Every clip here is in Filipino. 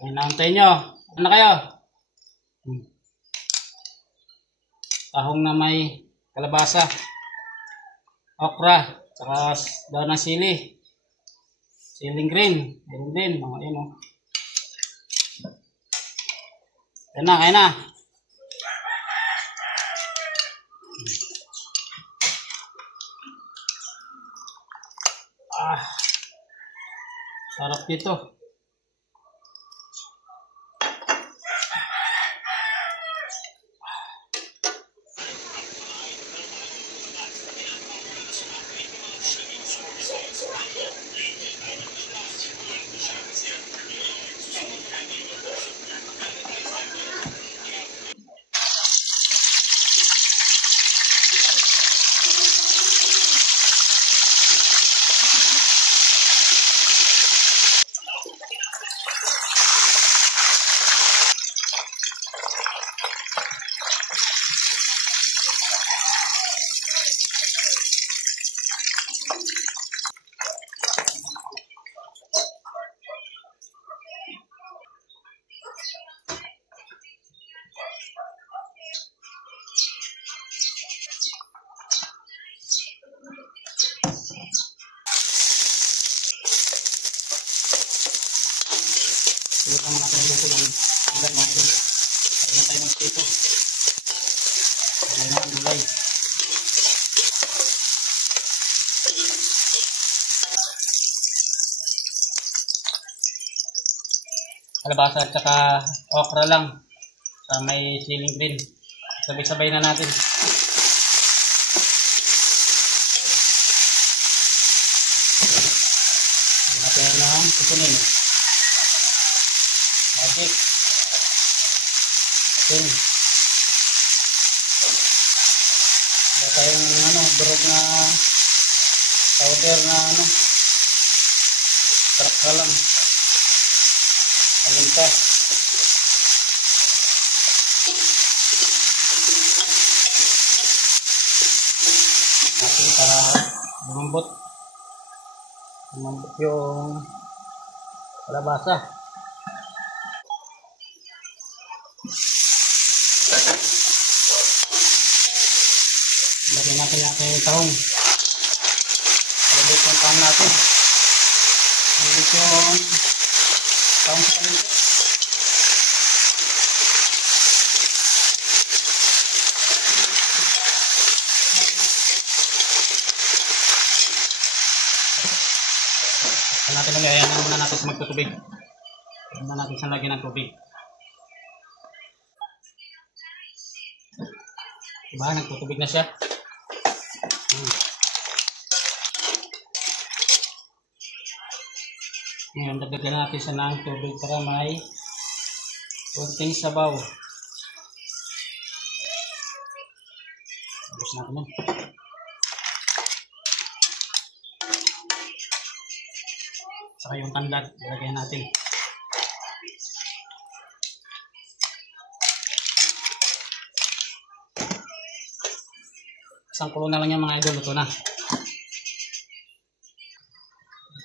Inaantay nyo. Ano kayo? Tahong na may kalabasa, okra, saka daw ng sili. Siling green. Green din. Ayan o. Kaya na, kaya na. Sarap dito. Ito naman natin dito yung ulan natin. Pagyan tayo ng dito. Pagyan na ang gulay. Kalabasa at saka okra lang. Sa may siling green. Sabay-sabay na natin. Pagyan natin ng kukunin. Magic. Atin. Wala tayong durog na powder na sarap ka lang. Alinta. Natin para lumambot. Lumambot yung kalabasa. Lagyan natin yung tahong. Lagyan yung tahong natin. Lagyan yung tahong sa kanito. Natin ulit. Ayan na muna natin sa magtutubig. Ayan na natin sa lagyan ng tubig. Diba? Nagtutubig na siya. Ngayon, dagdagan natin siya ng tubig para may konting sabaw. Tapos natin yan. Saka yung tanglad, ilagay natin. Isang kulo na lang yung mga idol, luto na.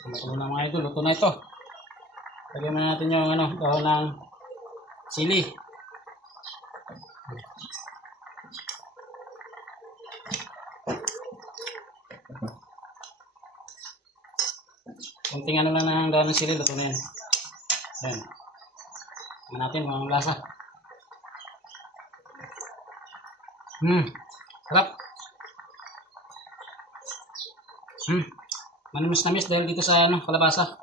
Kulo na mga idol, luto na ito. Lagyan na natin yung dahon ng sili. Kunting lang ng dahon ng sili, luto na yan. Ayan. Tingnan natin kung anong lasa. Sarap. Manamis-namis dahil dito sa kalabasa.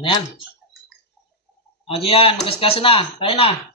Yan. O diyan, magasgasan na. Tayo na.